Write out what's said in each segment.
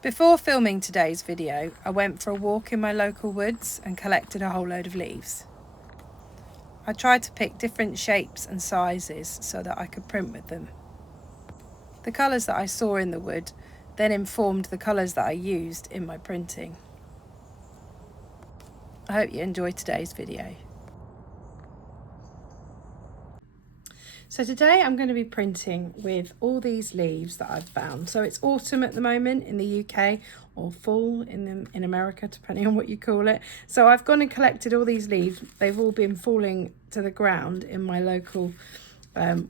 Before filming today's video, I went for a walk in my local woods and collected a whole load of leaves. I tried to pick different shapes and sizes so that I could print with them. The colours that I saw in the wood then informed the colours that I used in my printing. I hope you enjoyed today's video. So today I'm going to be printing with all these leaves that I've found. So it's autumn at the moment in the UK, or fall in America, depending on what you call it. So I've gone and collected all these leaves. They've all been falling to the ground in my local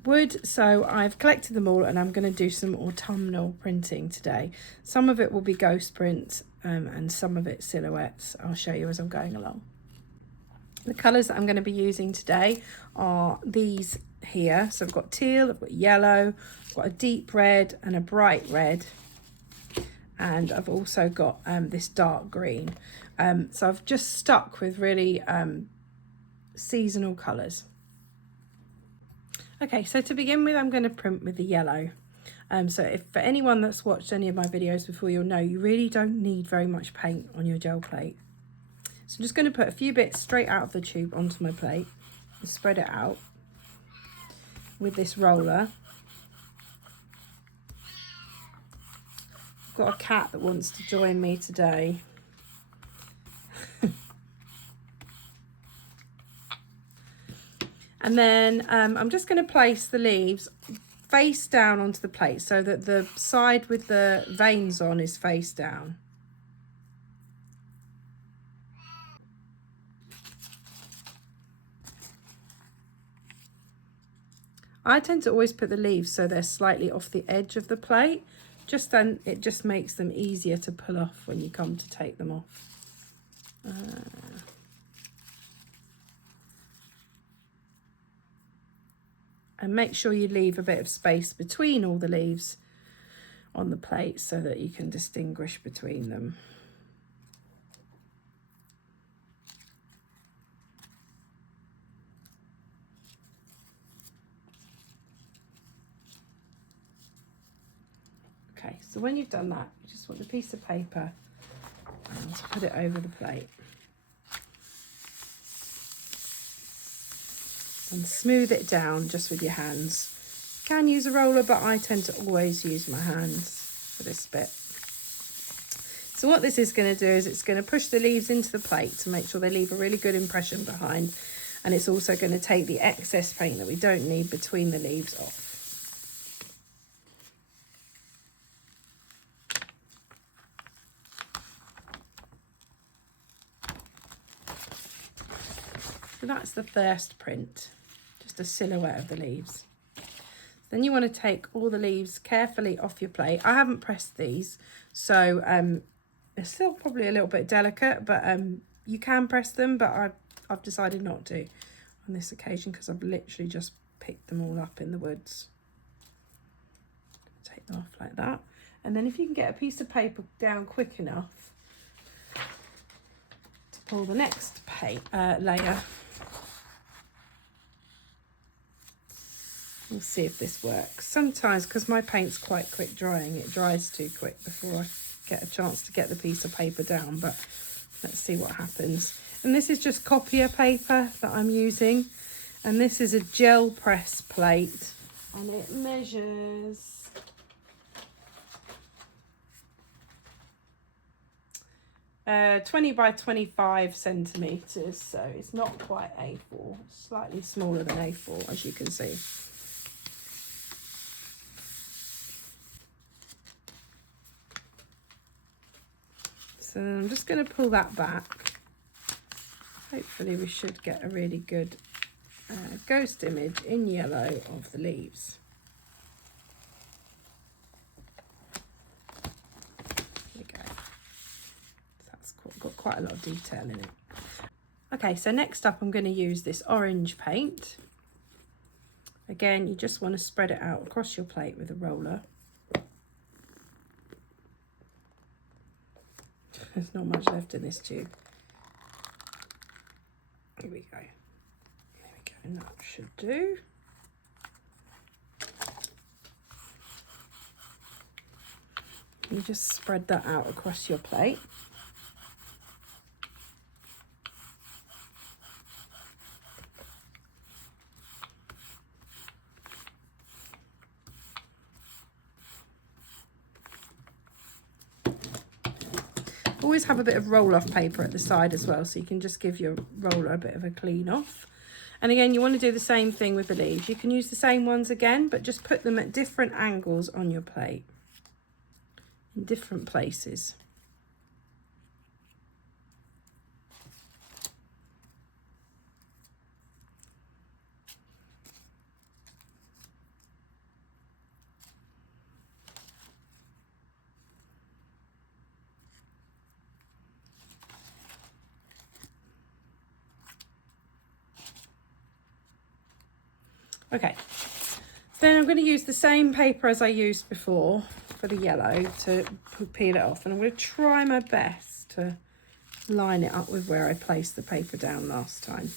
wood. So I've collected them all and I'm going to do some autumnal printing today. Some of it will be ghost prints and some of it silhouettes. I'll show you as I'm going along. The colours that I'm going to be using today are these here. So I've got teal, I've got yellow, I've got a deep red and a bright red, and I've also got this dark green. So I've just stuck with really seasonal colours. Okay, so to begin with, I'm going to print with the yellow. So if for anyone that's watched any of my videos before, you'll know you really don't need very much paint on your gel plate. So I'm just going to put a few bits straight out of the tube onto my plate and spread it out with this roller. I've got a cat that wants to join me today. And then I'm just going to place the leaves face down onto the plate so that the side with the veins on is face down. I tend to always put the leaves so they're slightly off the edge of the plate. Just then it just makes them easier to pull off when you come to take them off. And make sure you leave a bit of space between all the leaves on the plate so that you can distinguish between them. Okay, so when you've done that, you just want a piece of paper and to put it over the plate. And smooth it down just with your hands. You can use a roller, but I tend to always use my hands for this bit. So what this is going to do is it's going to push the leaves into the plate to make sure they leave a really good impression behind. And it's also going to take the excess paint that we don't need between the leaves off. So that's the first print, just a silhouette of the leaves. Then you want to take all the leaves carefully off your plate. I haven't pressed these, so it's still probably a little bit delicate, but you can press them, but I've decided not to on this occasion because I've literally just picked them all up in the woods. Take them off like that. And then if you can get a piece of paper down quick enough to pull the next layer. We'll see if this works. Sometimes, because my paint's quite quick drying, it dries too quick before I get a chance to get the piece of paper down, but let's see what happens. And this is just copier paper that I'm using, and this is a gel press plate, and it measures 20 by 25 centimetres, so it's not quite A4, slightly smaller than A4, as you can see. So I'm just going to pull that back. Hopefully we should get a really good ghost image in yellow of the leaves. There we go. So that's got quite a lot of detail in it. Okay, so next up I'm going to use this orange paint. Again, you just want to spread it out across your plate with a roller. There's not much left in this tube. Here we go. There we go, and that should do. You just spread that out across your plate. Always have a bit of roll-off paper at the side as well, so you can just give your roller a bit of a clean off. And again, you want to do the same thing with the leaves. You can use the same ones again, but just put them at different angles on your plate, in different places. Okay, then I'm going to use the same paper as I used before for the yellow to peel it off, and I'm going to try my best to line it up with where I placed the paper down last time.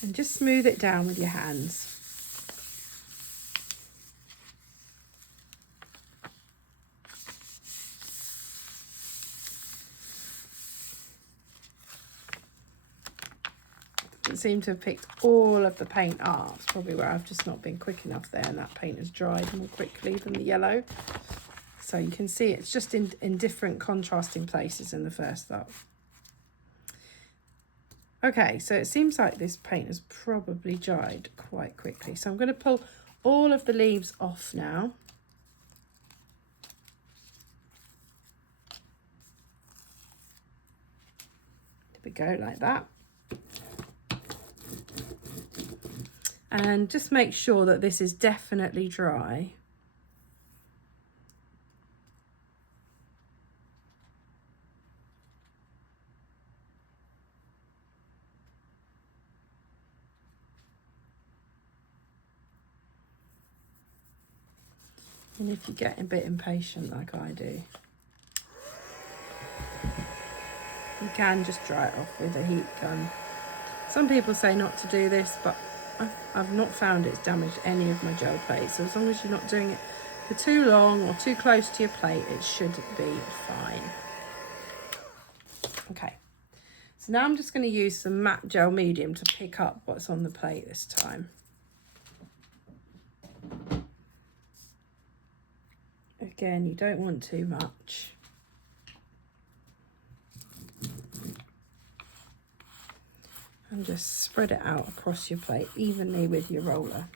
And just smooth it down with your hands. Seem to have picked all of the paint up. It's probably where I've just not been quick enough there, and that paint has dried more quickly than the yellow. So you can see it's just in different contrasting places in the first lot. Okay, so it seems like this paint has probably dried quite quickly. So I'm going to pull all of the leaves off now. There we go, like that. And just make sure that this is definitely dry. And if you get a bit impatient like I do, you can just dry it off with a heat gun. Some people say not to do this, but I've not found it's damaged any of my gel plates. So as long as you're not doing it for too long or too close to your plate, it should be fine. Okay, so now I'm just going to use some matte gel medium to pick up what's on the plate this time. Again, you don't want too much. And just spread it out across your plate evenly with your roller.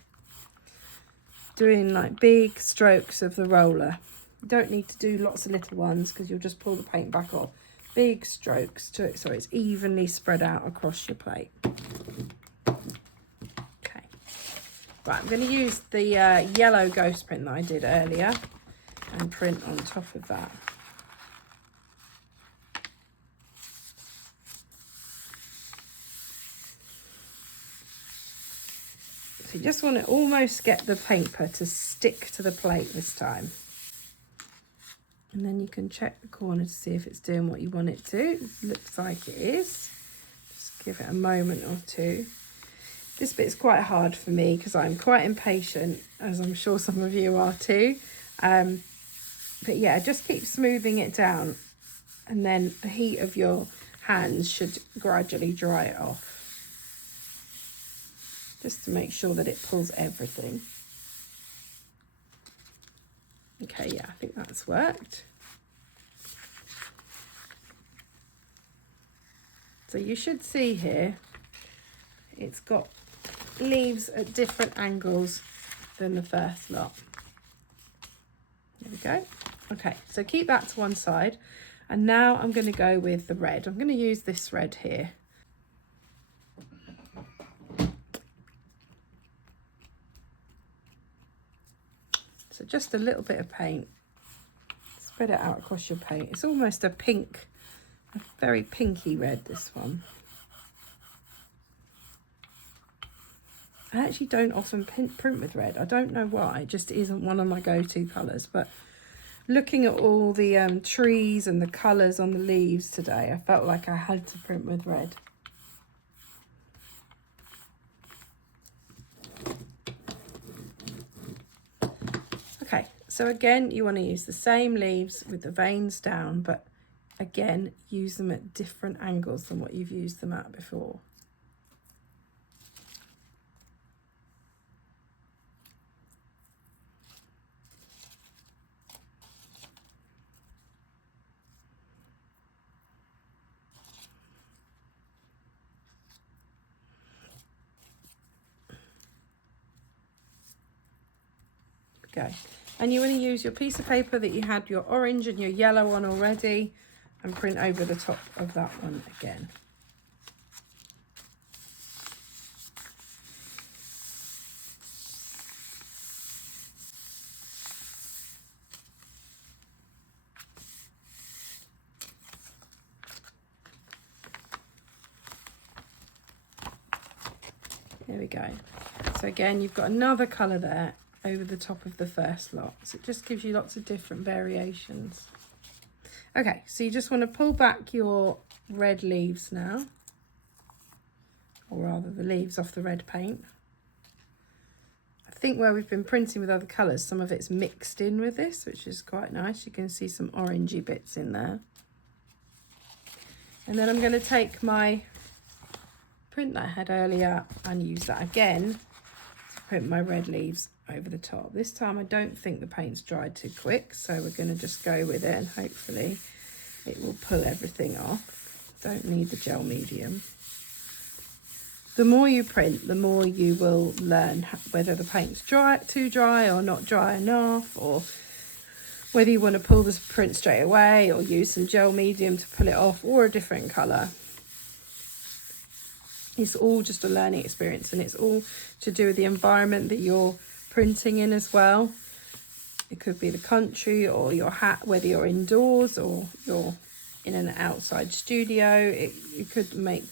Doing like big strokes of the roller. You don't need to do lots of little ones because you'll just pull the paint back off. Big strokes to it so it's evenly spread out across your plate. Okay. Right, I'm going to use the yellow ghost print that I did earlier and print on top of that. So you just want to almost get the paper to stick to the plate this time. And then you can check the corner to see if it's doing what you want it to. It looks like it is. Just give it a moment or two. This bit's quite hard for me because I'm quite impatient, as I'm sure some of you are too. But yeah, just keep smoothing it down, and then the heat of your hands should gradually dry it off. Just to make sure that it pulls everything. Okay, yeah, I think that's worked. So you should see here, it's got leaves at different angles than the first lot. There we go. Okay, so keep that to one side. And now I'm going to go with the red. I'm going to use this red here. So just a little bit of paint. Spread it out across your paint. It's almost a pink, a very pinky red, this one. I actually don't often print with red. I don't know why. It just isn't one of my go-to colours. But looking at all the trees and the colours on the leaves today, I felt like I had to print with red. So again, you want to use the same leaves with the veins down, but again, use them at different angles than what you've used them at before. Go. And you want to use your piece of paper that you had your orange and your yellow on already and print over the top of that one again. There we go. So again, you've got another colour there over the top of the first lot. So it just gives you lots of different variations. Okay, so you just want to pull back your red leaves now, or rather the leaves off the red paint. I think where we've been printing with other colours, some of it's mixed in with this, which is quite nice. You can see some orangey bits in there. And then I'm going to take my print that I had earlier and use that again to print my red leaves over the top. This time I don't think the paint's dried too quick, so we're going to just go with it and hopefully it will pull everything off. Don't need the gel medium. The more you print, the more you will learn whether the paint's too dry or not dry enough, or whether you want to pull the print straight away or use some gel medium to pull it off, or a different colour. It's all just a learning experience, and it's all to do with the environment that you're printing in as well. It could be the country or your hat, whether you're indoors or you're in an outside studio. It could make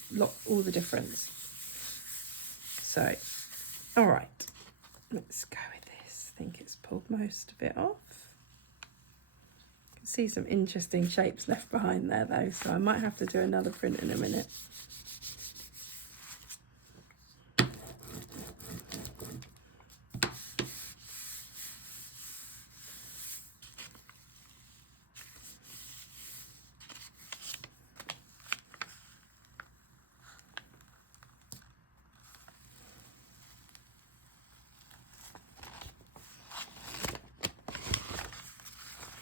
all the difference. So, all right, let's go with this. I think it's pulled most of it off. You can see some interesting shapes left behind there though, so I might have to do another print in a minute.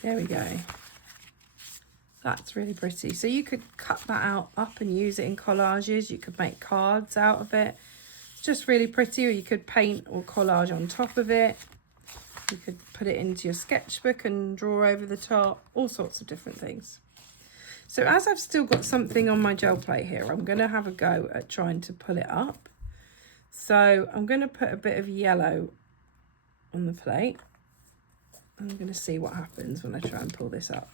There we go. That's really pretty. So you could cut that out up and use it in collages. You could make cards out of it. It's just really pretty. Or you could paint or collage on top of it. You could put it into your sketchbook and draw over the top. All sorts of different things. So as I've still got something on my gel plate here, I'm going to have a go at trying to pull it up. So I'm going to put a bit of yellow on the plate. I'm going to see what happens when I try and pull this up.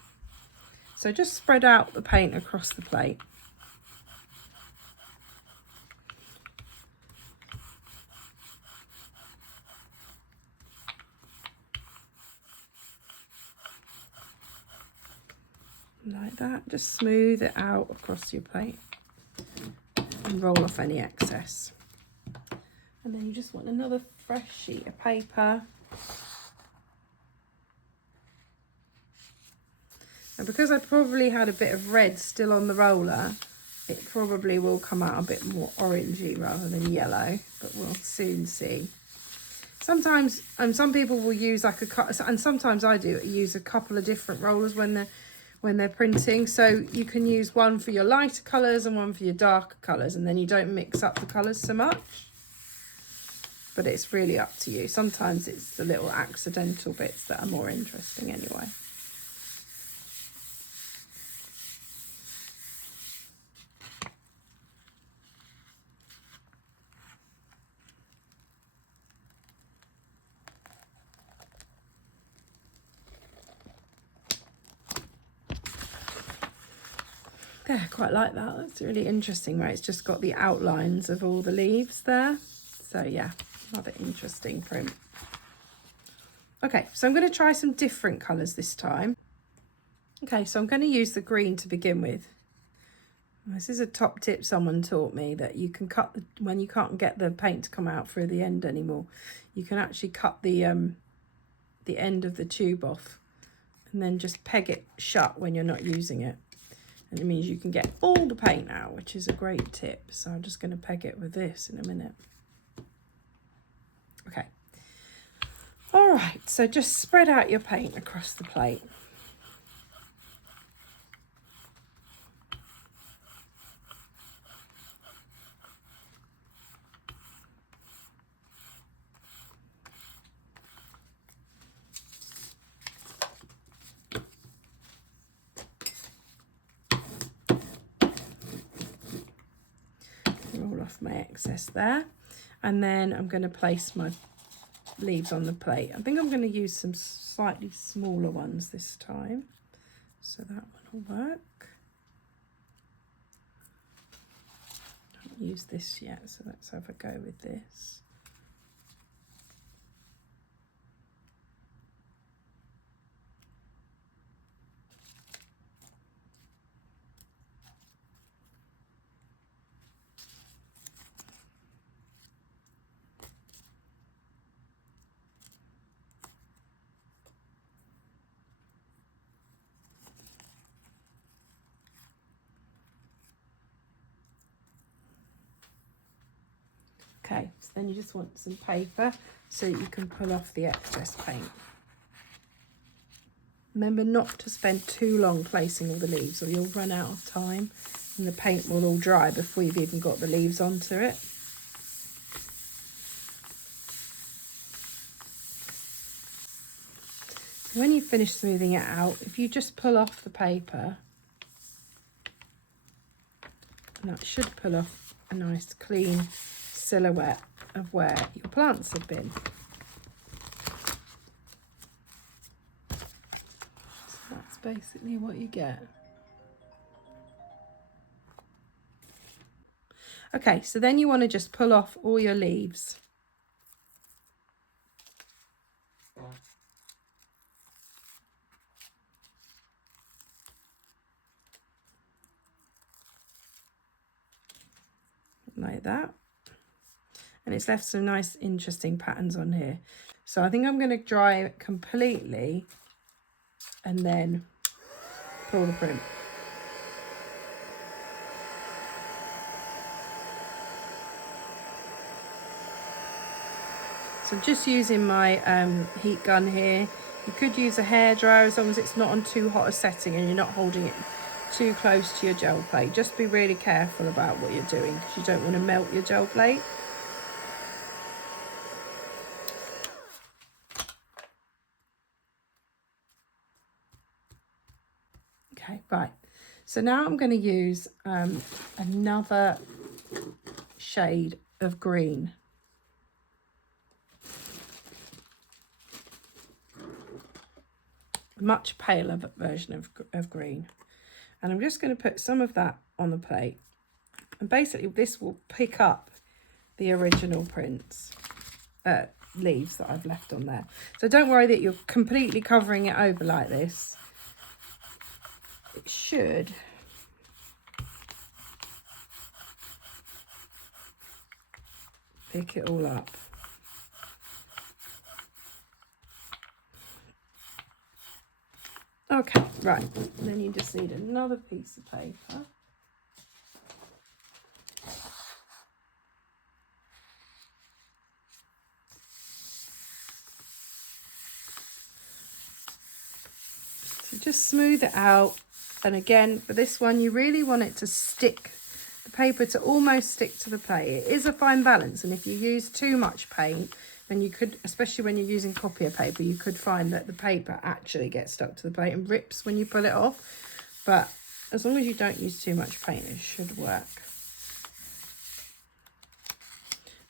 So just spread out the paint across the plate. Like that, just smooth it out across your plate and roll off any excess. And then you just want another fresh sheet of paper. And because I probably had a bit of red still on the roller, it probably will come out a bit more orangey rather than yellow, but we'll soon see. Sometimes, and some people will use like and sometimes I do use a couple of different rollers when they're printing. So you can use one for your lighter colours and one for your darker colours, and then you don't mix up the colours so much. But it's really up to you. Sometimes it's the little accidental bits that are more interesting anyway. Yeah, I quite like that. That's really interesting, right? It's just got the outlines of all the leaves there. So yeah, another interesting print. Okay, so I'm going to try some different colours this time. Okay, so I'm going to use the green to begin with. This is a top tip someone taught me, that you can cut when you can't get the paint to come out through the end anymore, you can actually cut the the end of the tube off and then just peg it shut when you're not using it. And it means you can get all the paint out, which is a great tip. So I'm just going to peg it with this in a minute. Okay. All right, so just spread out your paint across the plate. Roll off my excess there. And then I'm going to place my leaves on the plate. I think I'm going to use some slightly smaller ones this time, so that one will work. Haven't used this yet, so let's have a go with this. Okay, so then you just want some paper so that you can pull off the excess paint. Remember not to spend too long placing all the leaves or you'll run out of time and the paint will all dry before you've even got the leaves onto it. So when you finish smoothing it out, if you just pull off the paper, and that should pull off a nice clean silhouette of where your plants have been. So that's basically what you get. Okay, so then you want to just pull off all your leaves. Like that. And it's left some nice interesting patterns on here. So I think I'm going to dry it completely and then pull the print. So I'm just using my heat gun here. You could use a hairdryer as long as it's not on too hot a setting and you're not holding it too close to your gel plate. Just be really careful about what you're doing because you don't want to melt your gel plate. Okay, right. So now I'm going to use another shade of green. A much paler version of green. And I'm just going to put some of that on the plate. And basically this will pick up the original prints, leaves that I've left on there. So don't worry that you're completely covering it over like this. It should pick it all up. Okay, right, then you just need another piece of paper. So just smooth it out. And again, for this one, you really want it to stick, the paper to almost stick to the plate. It is a fine balance, and if you use too much paint, then you could, especially when you're using copier paper, you could find that the paper actually gets stuck to the plate and rips when you pull it off. But as long as you don't use too much paint, it should work.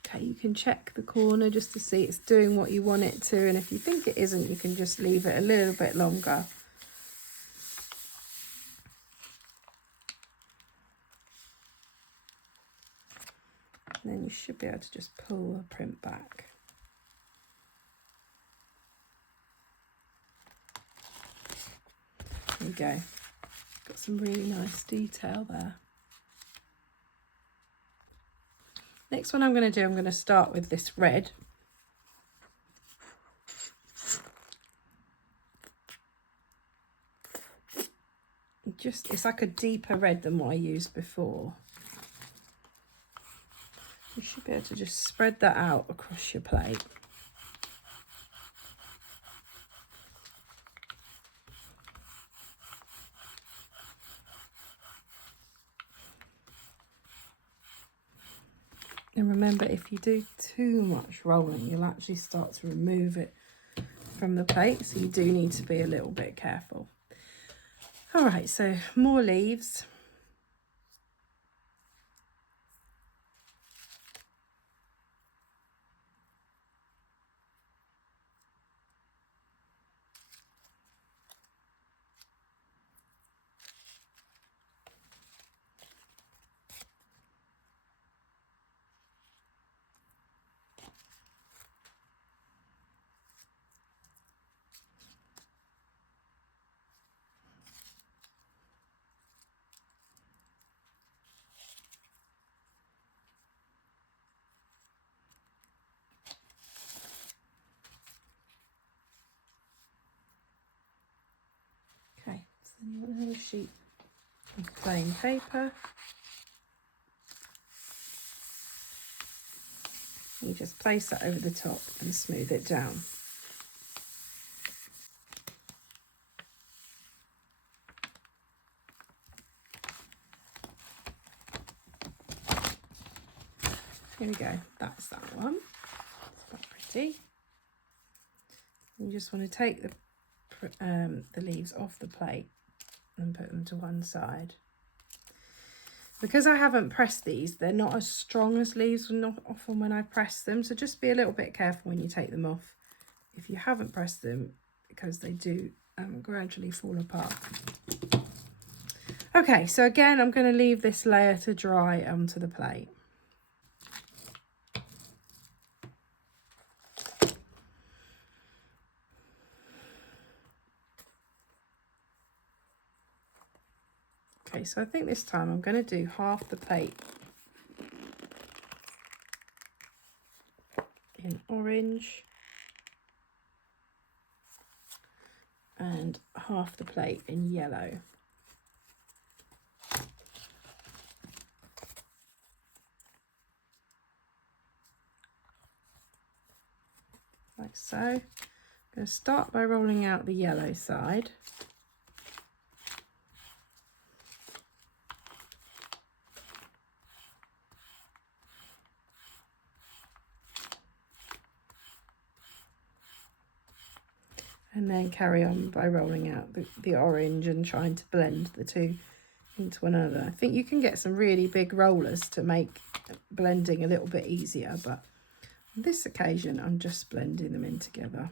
Okay, you can check the corner just to see it's doing what you want it to, and if you think it isn't, you can just leave it a little bit longer. And then you should be able to just pull the print back. There you go. Got some really nice detail there. Next one I'm going to do, I'm going to start with this red. it's like a deeper red than what I used before. You should be able to just spread that out across your plate. And remember, if you do too much rolling, you'll actually start to remove it from the plate. So you do need to be a little bit careful. All right, so more leaves. Okay, so then you want another sheet of plain paper. You just place that over the top and smooth it down. Here we go, that's that one. It's quite pretty. You just want to take the leaves off the plate and put them to one side. Because I haven't pressed these, they're not as strong as leaves often when I press them, so just be a little bit careful when you take them off if you haven't pressed them, because they do gradually fall apart. Okay, so again, I'm going to leave this layer to dry onto the plate. Okay, so I think this time I'm going to do half the plate in orange and half the plate in yellow. Like so. I'm going to start by rolling out the yellow side. And then carry on by rolling out the orange and trying to blend the two into one another. I think you can get some really big rollers to make blending a little bit easier, but on this occasion I'm just blending them in together.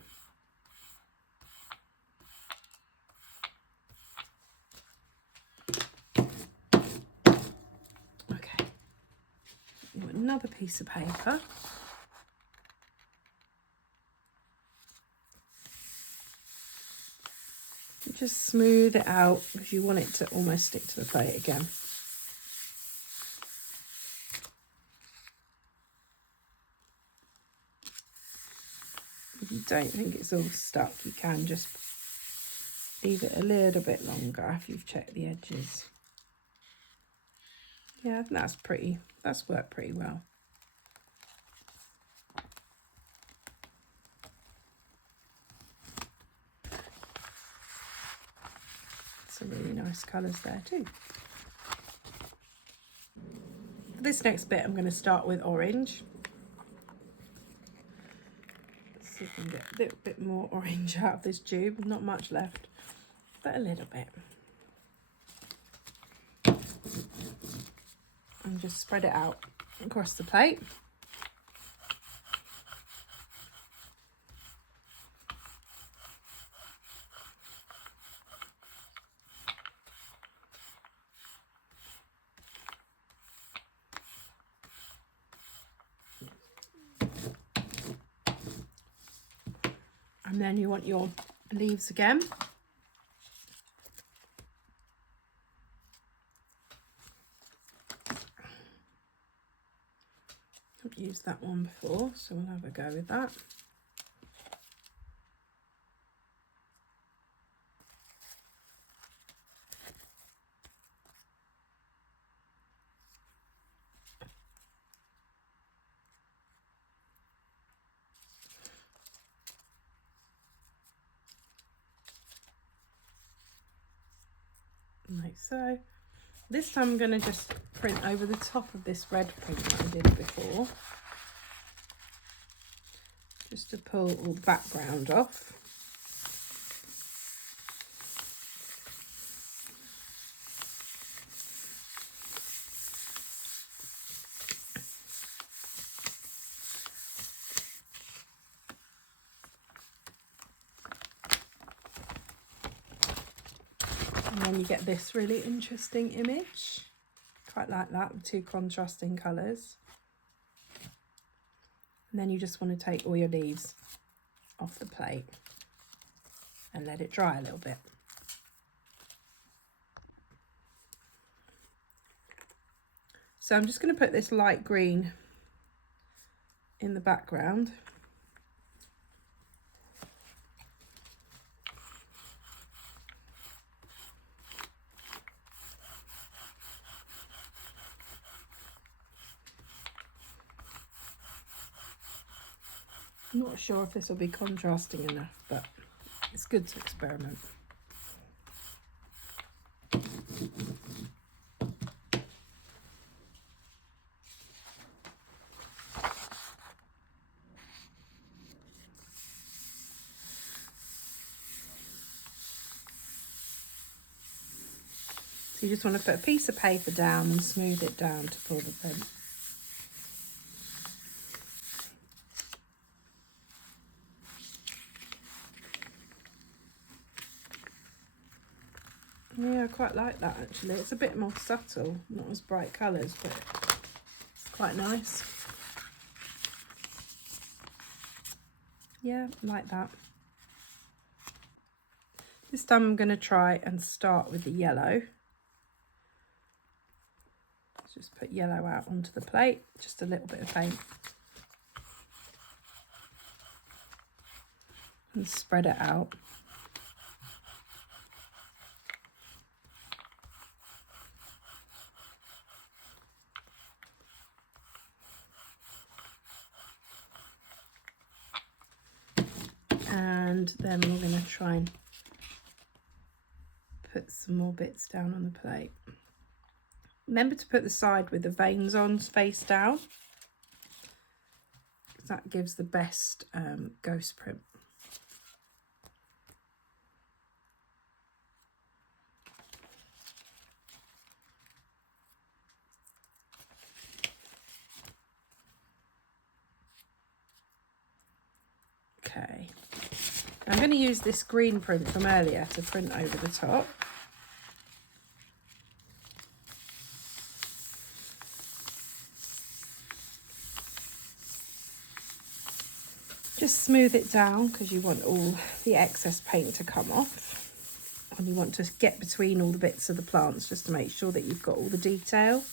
Okay, another piece of paper. Just smooth it out because you want it to almost stick to the plate again. If you don't think it's all stuck, you can just leave it a little bit longer after you've checked the edges. Yeah, that's worked pretty well. Some really nice colours there too. For this next bit, I'm going to start with orange. Let's see if we can get a little bit more orange out of this tube. Not much left, but a little bit. And just spread it out across the plate. And then you want your leaves again. I've used that one before, so we'll have a go with that. Okay, so this time I'm going to just print over the top of this red print that I did before, just to pull all the background off. And then you get this really interesting image. Quite like that, with two contrasting colours. And then you just want to take all your leaves off the plate and let it dry a little bit. So I'm just going to put this light green in the background. I'm not sure if this will be contrasting enough, but it's good to experiment. So you just want to put a piece of paper down and smooth it down to pull the print. Yeah, I quite like that actually. It's a bit more subtle, not as bright colours, but it's quite nice. Yeah, like that. This time I'm going to try and start with the yellow. Let's just put yellow out onto the plate, just a little bit of paint. And spread it out. And then we're going to try and put some more bits down on the plate. Remember to put the side with the veins on face down, because that gives the best ghost print. Okay, I'm going to use this green print from earlier to print over the top. Just smooth it down because you want all the excess paint to come off, and you want to get between all the bits of the plants just to make sure that you've got all the detail.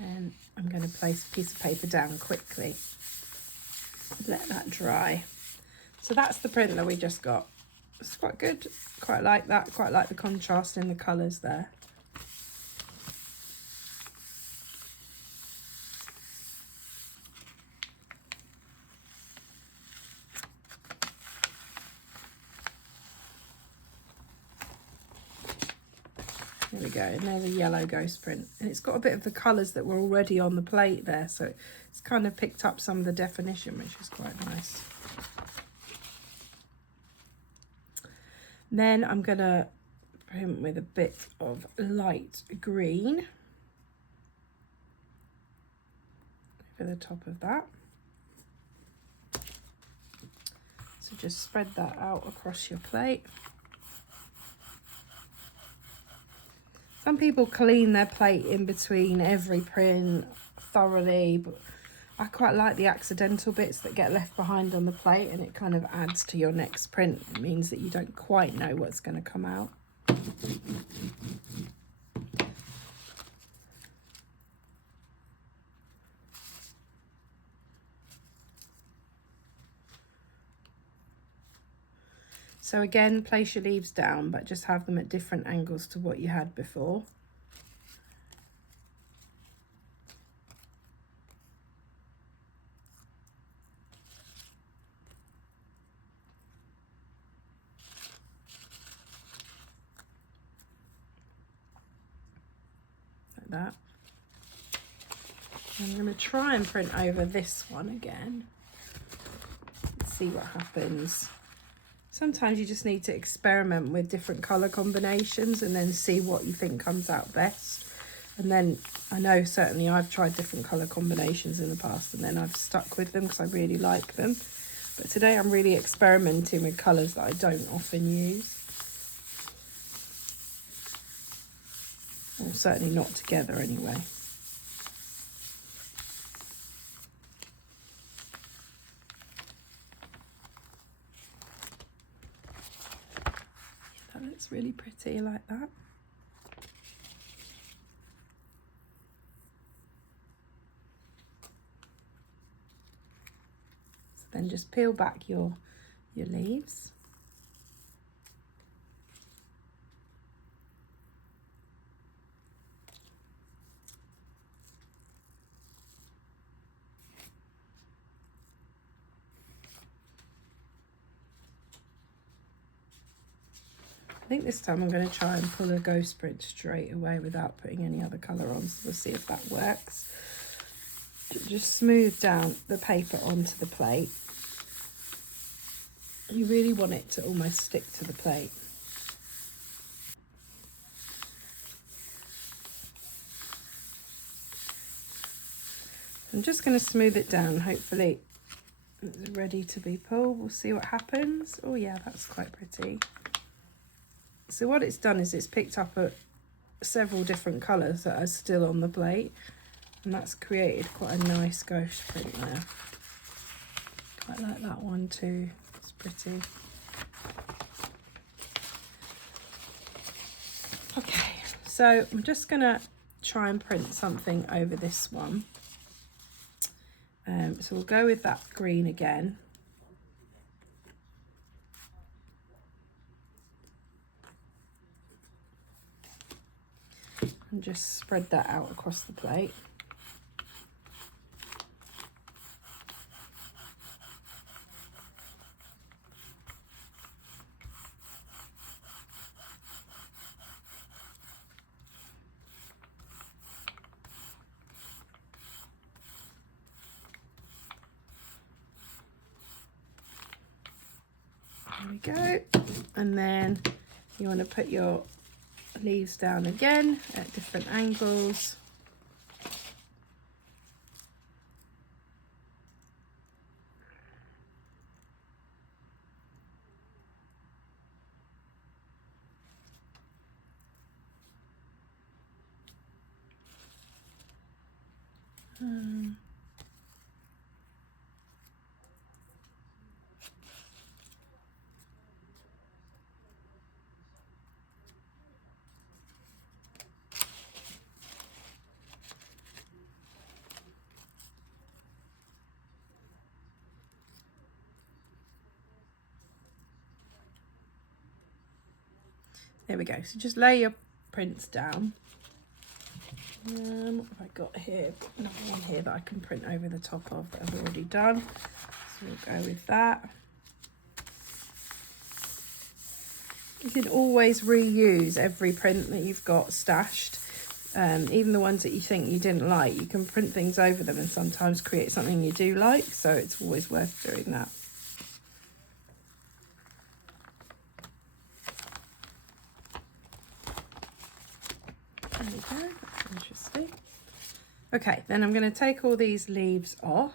And I'm going to place a piece of paper down quickly, let that dry. So that's the print that we just got. It's quite good, quite like that, quite like the contrast in the colours there. There we go, and there's a yellow ghost print. And it's got a bit of the colours that were already on the plate there, so it's kind of picked up some of the definition, which is quite nice. Then I'm going to print with a bit of light green over the top of that. So just spread that out across your plate. Some people clean their plate in between every print thoroughly, but I quite like the accidental bits that get left behind on the plate, and it kind of adds to your next print. It means that you don't quite know what's going to come out. So again, place your leaves down, but just have them at different angles to what you had before. Like that. I'm going to try and print over this one again. Let's see what happens. Sometimes you just need to experiment with different colour combinations and then see what you think comes out best. And then I know certainly I've tried different colour combinations in the past and then I've stuck with them because I really like them. But today I'm really experimenting with colours that I don't often use. Or certainly not together anyway. That looks really pretty like that. So then just peel back your leaves. I think this time I'm going to try and pull a ghost print straight away without putting any other colour on, so we'll see if that works. Just smooth down the paper onto the plate. You really want it to almost stick to the plate. I'm just going to smooth it down, hopefully it's ready to be pulled. We'll see what happens. Oh yeah, that's quite pretty. So what it's done is it's picked up several different colours that are still on the plate, and that's created quite a nice ghost print there. Quite like that one too, it's pretty. Okay, so I'm just gonna try and print something over this one. So we'll go with that green again. And just spread that out across the plate. There we go. And then you want to put your leaves down again at different angles. There we go. So just lay your prints down. What have I got here? Another one here that I can print over the top of that I've already done. So we'll go with that. You can always reuse every print that you've got stashed. Even the ones that you think you didn't like, you can print things over them and sometimes create something you do like. So it's always worth doing that. There we go, that's interesting. Okay, then I'm going to take all these leaves off.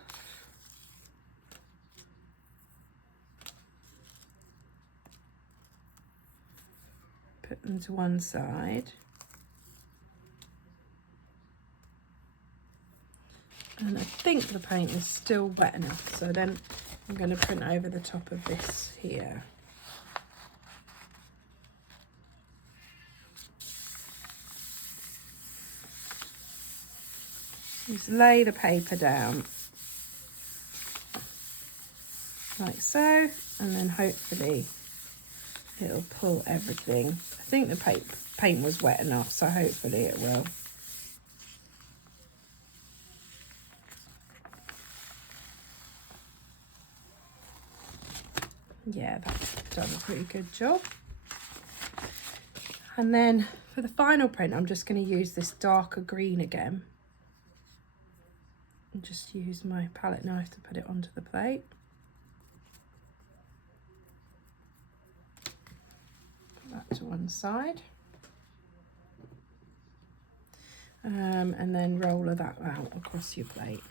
Put them to one side. And I think the paint is still wet enough, so then I'm going to print over the top of this here. Just lay the paper down like so, and then hopefully it'll pull everything. I think the paint was wet enough, so hopefully it will. Yeah, that's done a pretty good job. And then for the final print, I'm just going to use this darker green again. And just use my palette knife to put it onto the plate. Put that to one side. And then roller that out across your plate.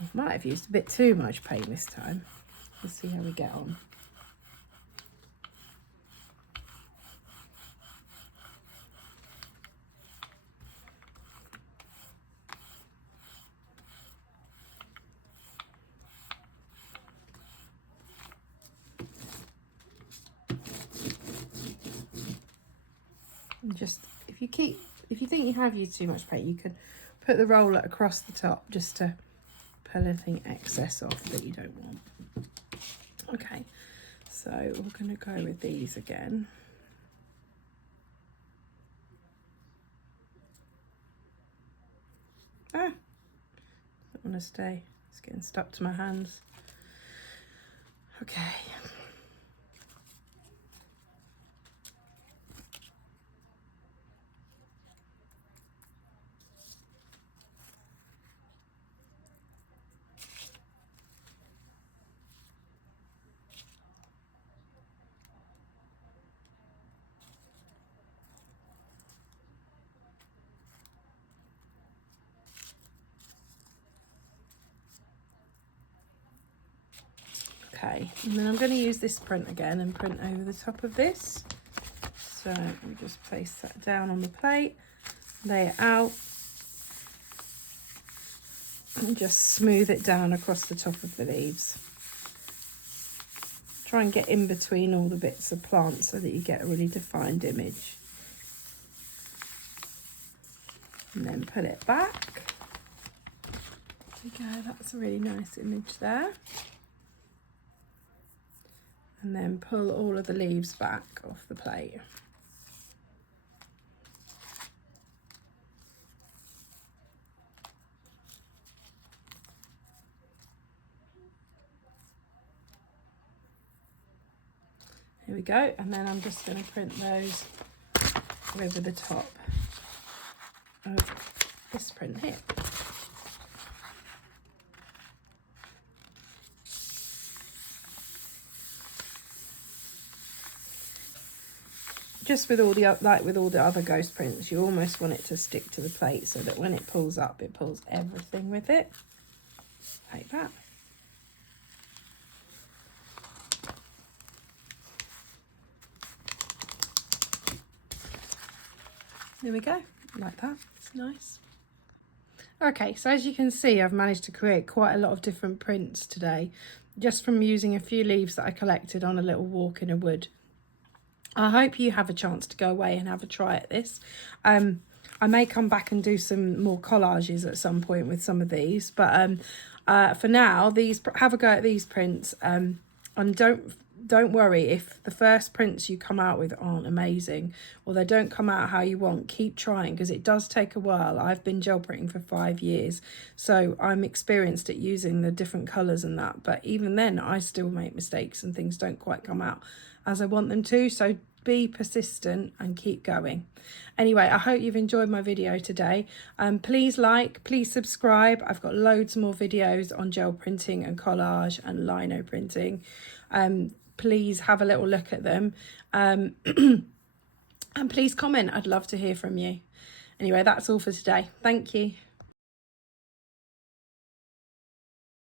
I might have used a bit too much paint this time. Let's see how we get on. And just, if you think you have used too much paint, you can put the roller across the top just to pull anything excess off that you don't want. Okay, so we're going to go with these again. Don't want to stay. It's getting stuck to my hands. Okay. Okay, and then I'm going to use this print again and print over the top of this. So we just place that down on the plate, lay it out, and just smooth it down across the top of the leaves. Try and get in between all the bits of plant so that you get a really defined image. And then pull it back. There we go, that's a really nice image there. And then pull all of the leaves back off the plate. Here we go, and then I'm just going to print those over the top of this print here. Just with all the other ghost prints, you almost want it to stick to the plate so that when it pulls up, it pulls everything with it, like that. There we go, like that. It's nice. Okay, so as you can see, I've managed to create quite a lot of different prints today, just from using a few leaves that I collected on a little walk in a wood. I hope you have a chance to go away and have a try at this. I may come back and do some more collages at some point with some of these, but for now, have a go at these prints, and don't worry if the first prints you come out with aren't amazing or they don't come out how you want. Keep trying, because it does take a while. I've been gel printing for 5 years, so I'm experienced at using the different colours and that, but even then I still make mistakes and things don't quite come out as I want them to, so be persistent and keep going. Anyway, I hope you've enjoyed my video today. Please please subscribe. I've got loads more videos on gel printing and collage and lino printing. Please have a little look at them, and please comment. I'd love to hear from you. Anyway, that's all for today. Thank you.